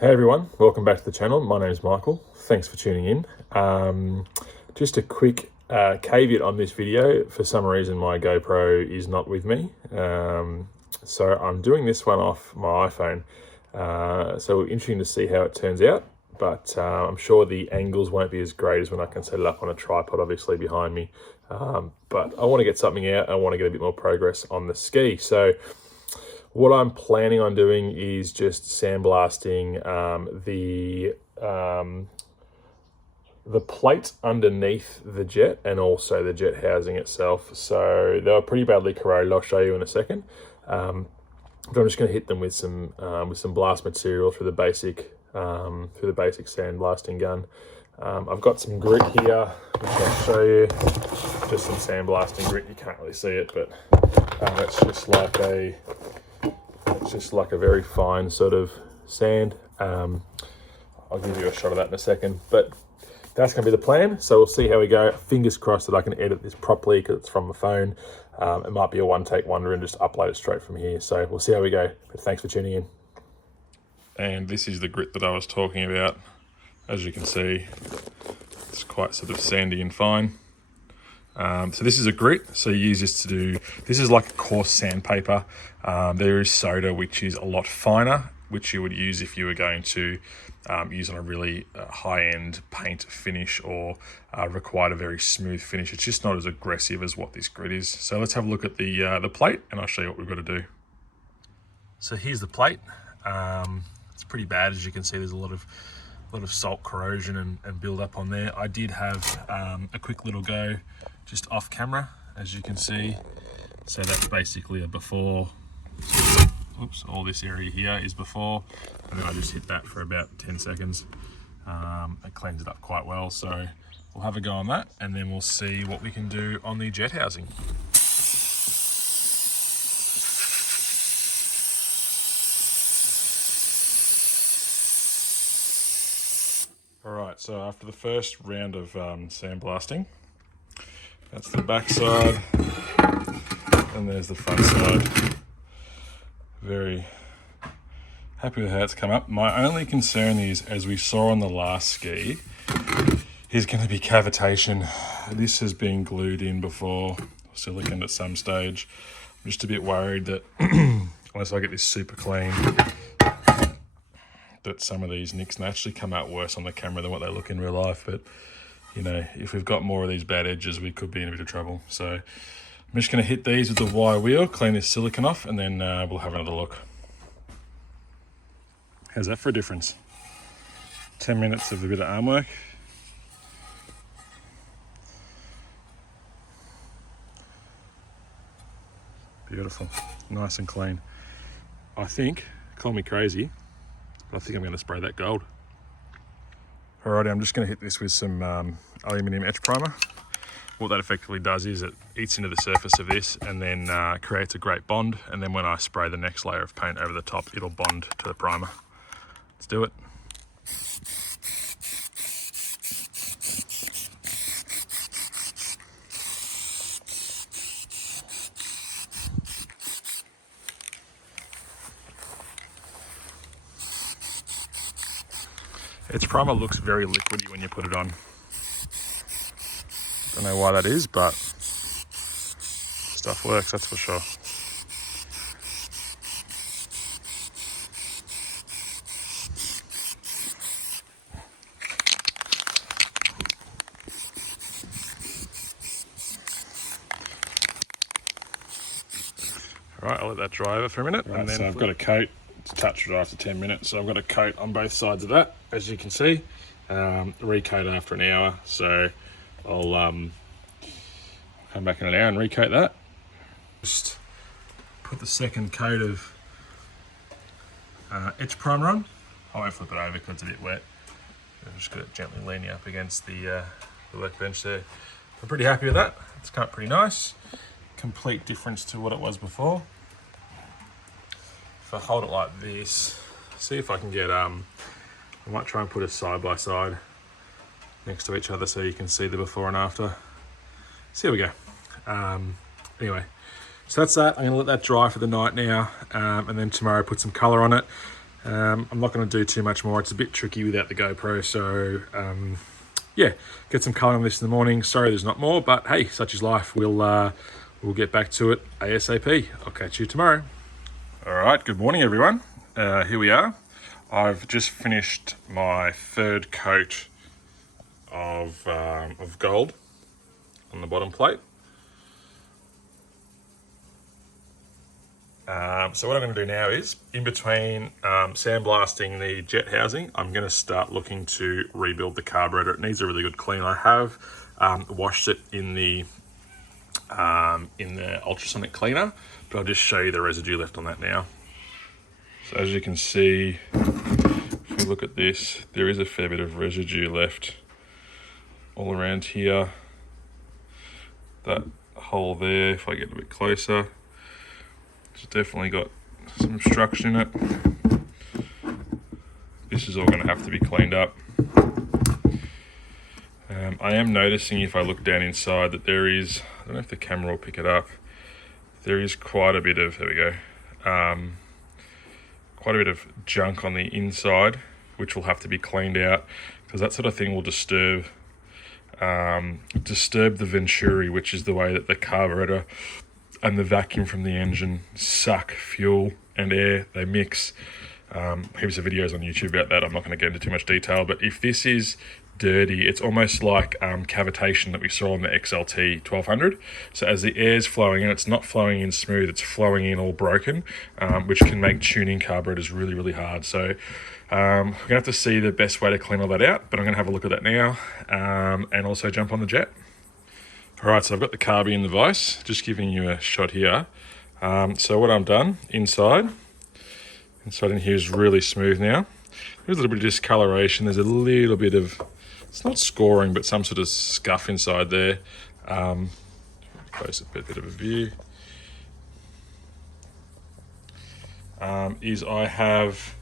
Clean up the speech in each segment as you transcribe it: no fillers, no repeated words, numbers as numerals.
Hey everyone, welcome back to the channel. My name is Michael. Thanks for tuning in. Just a quick caveat on this video. For some reason my GoPro is not with me. So I'm doing this one off my iPhone. So interesting to see how it turns out. But I'm sure the angles won't be as great as when I can set it up on a tripod obviously behind me. But I want to get something out. I want to get a bit more progress on the ski. So what I'm planning on doing is just sandblasting the plate underneath the jet and also the jet housing itself. So they were pretty badly corroded. I'll show you in a second. But I'm just going to hit them with some blast material through the basic sandblasting gun. I've got some grit here, which I'll show you. Just some sandblasting grit. You can't really see it, but it's just like a very fine sort of sand. I'll give you a shot of that in a second, but that's going to be the plan. So we'll see how we go. Fingers crossed that I can edit this properly because it's from my phone. It might be a one-take wonder and just upload it straight from here. So we'll see how we go, but thanks for tuning in. And this is the grit that I was talking about. As you can see, it's quite sort of sandy and fine. So this is a grit, so you use this to do, this is like a coarse sandpaper. There is soda, which is a lot finer, which you would use if you were going to use on a really high-end paint finish or required a very smooth finish. It's just not as aggressive as what this grit is. So let's have a look at the plate and I'll show you what we've got to do. So here's the plate. It's pretty bad, as you can see. There's a lot of salt corrosion and build up on there. I did have a quick little go just off camera, as you can see. So that's basically a before. Oops, all this area here is before, and then I just hit that for about 10 seconds. It cleans it up quite well. So we'll have a go on that, and then we'll see what we can do on the jet housing. All right, so after the first round of sandblasting, that's the back side, and there's the front side. Very happy with how it's come up. My only concern is, as we saw on the last ski, is going to be cavitation. This has been glued in before, silicone at some stage. I'm just a bit worried that unless I get this super clean, that some of these nicks naturally come out worse on the camera than what they look in real life. But you know, if we've got more of these bad edges, we could be in a bit of trouble. So I'm just going to hit these with the wire wheel, clean this silicone off, and then we'll have another look. How's that for a difference? 10 minutes of a bit of arm work. Beautiful, nice and clean. I think, call me crazy, I think I'm going to spray that gold. Alrighty, I'm just going to hit this with some aluminium etch primer. What that effectively does is it eats into the surface of this and then creates a great bond. And then when I spray the next layer of paint over the top, it'll bond to the primer. Let's do it. Its primer looks very liquidy when you put it on. Don't know why that is, but stuff works, that's for sure. All right, I'll let that dry over for a minute. Right, and then so I've got a coat. It's touch dry after 10 minutes. So I've got a coat on both sides of that, as you can see. Recoat after an hour. So I'll come back in an hour and recoat that. Just put the second coat of etch primer on. I won't flip it over because it's a bit wet. I'm just got it gently leaning up against the workbench there. I'm pretty happy with that. It's come up pretty nice. Complete difference to what it was before. If I hold it like this, see if I can get, I might try and put a side by side next to each other so you can see the before and after. So here we go. Anyway, so that's that. I'm gonna let that dry for the night now, and then tomorrow put some color on it. I'm not going to do too much more. It's a bit tricky without the GoPro, so yeah, get some colour on this in the morning. Sorry there's not more, but hey, such is life. We'll get back to it ASAP. I'll catch you tomorrow. All right, good morning everyone. Here we are. I've just finished my third coat of gold on the bottom plate. So what I'm going to do now is, in between sandblasting the jet housing, I'm going to start looking to rebuild the carburetor. It needs a really good clean. I have washed it in the ultrasonic cleaner, but I'll just show you the residue left on that now. So as you can see, if you look at this, there is a fair bit of residue left all around here. That hole there, if I get a bit closer, it's definitely got some obstruction in it. This is all going to have to be cleaned up. I am noticing, if I look down inside, that there is, I don't know if the camera will pick it up, there is quite a bit of, there we go, quite a bit of junk on the inside, which will have to be cleaned out, because that sort of thing will disturb the venturi, which is the way that the carburetor and the vacuum from the engine suck fuel and air. They mix. Heaps of videos on YouTube about that. I'm not going to get into too much detail, but if this is dirty, it's almost like cavitation that we saw on the XLT 1200. So as the air's flowing in, it's not flowing in smooth, it's flowing in all broken, which can make tuning carburetors really, really hard. So we're going to have to see the best way to clean all that out, but I'm going to have a look at that now, and also jump on the jet. All right, so I've got the carby in the vise, just giving you a shot here. So what I've done inside in here is really smooth now. There's a little bit of discoloration. There's a little bit of, it's not scoring, but some sort of scuff inside there. Close a bit of a view. Is I have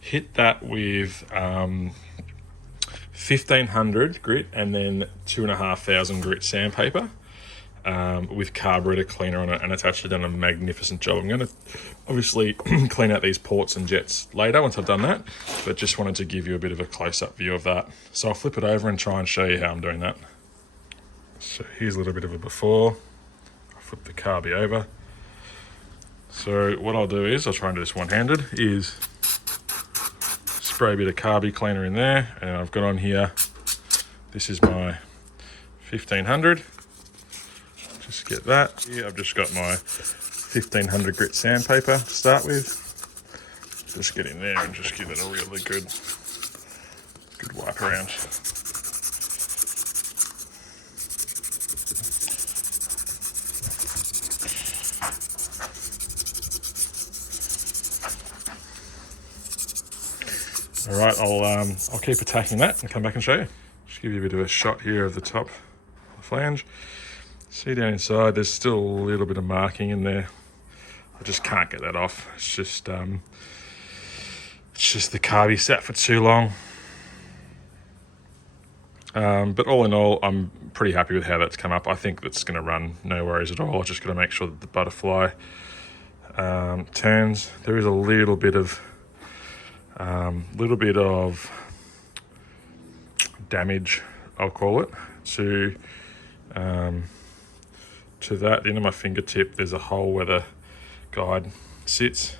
hit that with 1500 grit and then 2500 grit sandpaper with carburetor cleaner on it, and it's actually done a magnificent job. I'm going to obviously clean out these ports and jets later once I've done that, but just wanted to give you a bit of a close-up view of that. So I'll flip it over and try and show you how I'm doing that. So here's a little bit of a before. I'll flip the carby over. So what I'll do is, I'll try and do this one-handed, is spray a bit of carby cleaner in there, and I've got on here, this is my 1500. Just get that. Here I've just got my 1500 grit sandpaper to start with. Just get in there and just give it a really good wipe around. All right, I'll keep attacking that and come back and show you. Just give you a bit of a shot here of the top of the flange. See down inside, there's still a little bit of marking in there. I just can't get that off. It's just the carby sat for too long. But all in all, I'm pretty happy with how that's come up. I think that's going to run no worries at all. Just got to make sure that the butterfly turns. There is a little bit of damage, I'll call it, to that. At the end of my fingertip, there's a hole where the guide sits.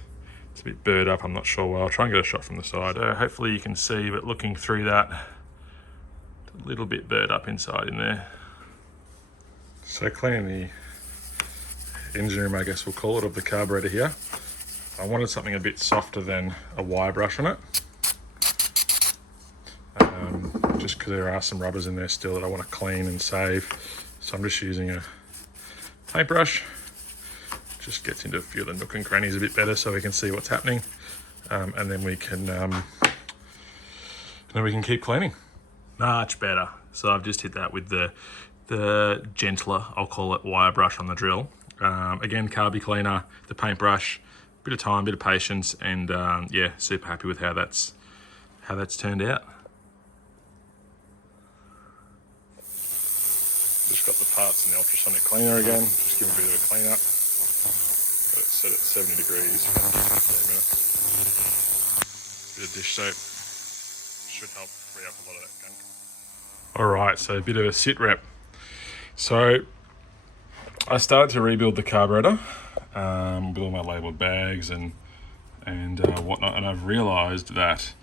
It's a bit burred up, I'm not sure why. I'll try and get a shot from the side. Hopefully you can see, but looking through that, a little bit burred up inside in there. So cleaning the engine room, I guess we'll call it, of the carburetor here. I wanted something a bit softer than a wire brush on it. Just because there are some rubbers in there still that I want to clean and save. So I'm just using a paintbrush. Just gets into a few of the nook and crannies a bit better so we can see what's happening. And then we can keep cleaning. Much better. So I've just hit that with the gentler, I'll call it, wire brush on the drill. Again, carby cleaner, the paintbrush, bit of time, bit of patience, and yeah, super happy with how that's turned out. Just got the parts in the ultrasonic cleaner again, just give it a bit of a clean up. Got it set at 70 degrees for 15 minutes. Bit of dish soap should help free up a lot of that gunk. All right, so a bit of a sit rep. So I started to rebuild the carburetor with all my labelled bags and whatnot, and I've realised that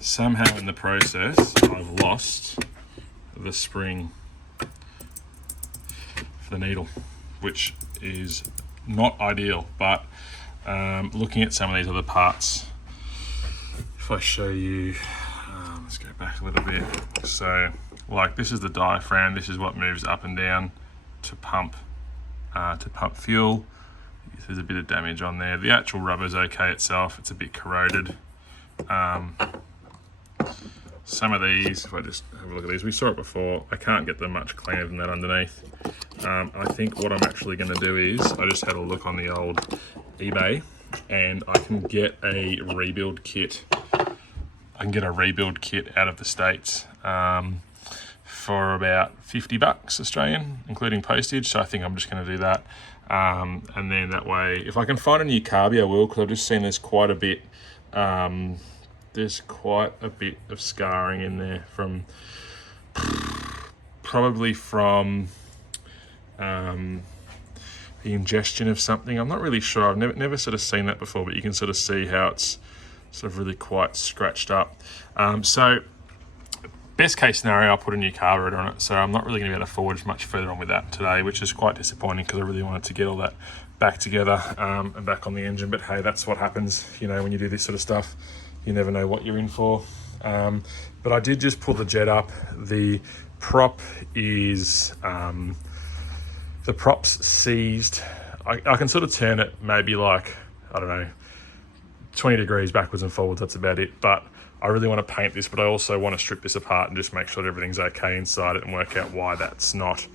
somehow in the process I've lost the spring for the needle, which is not ideal. But looking at some of these other parts, if I show you, let's go back a little bit. So like this is the diaphragm, this is what moves up and down to pump fuel. There's a bit of damage on there. The actual rubber's okay itself, it's a bit corroded. Some of these, if I just have a look at these, we saw it before, I can't get them much cleaner than that underneath. I think what I'm actually going to do is, I just had a look on the old eBay and I can get a rebuild kit. I can get a rebuild kit out of the States for about 50 bucks Australian, including postage. So I think I'm just going to do that. And then that way, if I can find a new carby, I will, because I've just seen there's quite a bit of scarring in there from probably from the ingestion of something. I'm not really sure. I've never sort of seen that before, but you can sort of see how it's sort of really quite scratched up. So best case scenario, I'll put a new carburetor on it. So I'm not really going to be able to forge much further on with that today, which is quite disappointing because I really wanted to get all that back together and back on the engine. But hey, that's what happens, you know, when you do this sort of stuff. You never know what you're in for. But I did just pull the jet up. The prop is, the prop's seized. I can sort of turn it maybe like, I don't know, 20 degrees backwards and forwards, that's about it. But I really want to paint this, but I also want to strip this apart and just make sure that everything's okay inside it and work out why that's not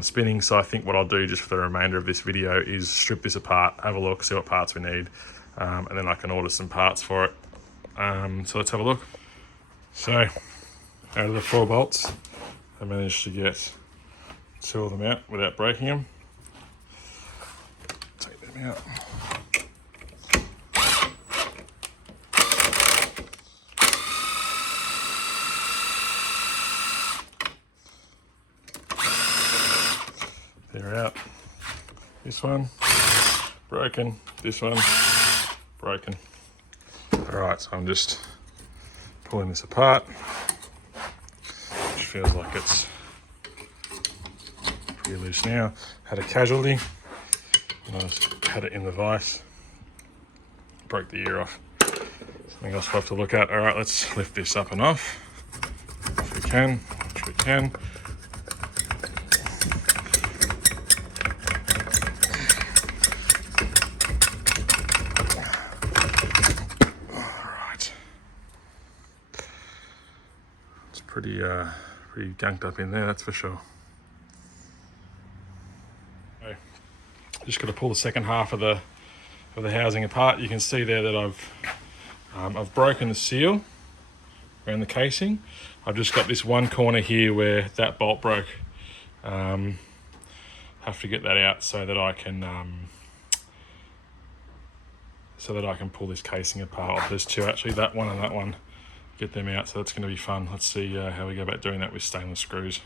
spinning. So I think what I'll do just for the remainder of this video is strip this apart, have a look, see what parts we need, and then I can order some parts for it. So let's have a look. So out of the 4 bolts, I managed to get 2 of them out without breaking them. Take them out. They're out. This one broken, this one broken. All right, so I'm just pulling this apart, which feels like it's pretty loose now. Had a casualty, and I just had it in the vise, broke the ear off. Something else we'll have to look at. All right, let's lift this up and off, if we can, which we can. Pretty gunked up in there, that's for sure. Okay. Just got to pull the second half of the housing apart. You can see there that I've broken the seal around the casing. I've just got this one corner here where that bolt broke. Have to get that out so that I can pull this casing apart. There's 2 actually, that one and that one. Get them out, so that's going to be fun. Let's see how we go about doing that with stainless screws.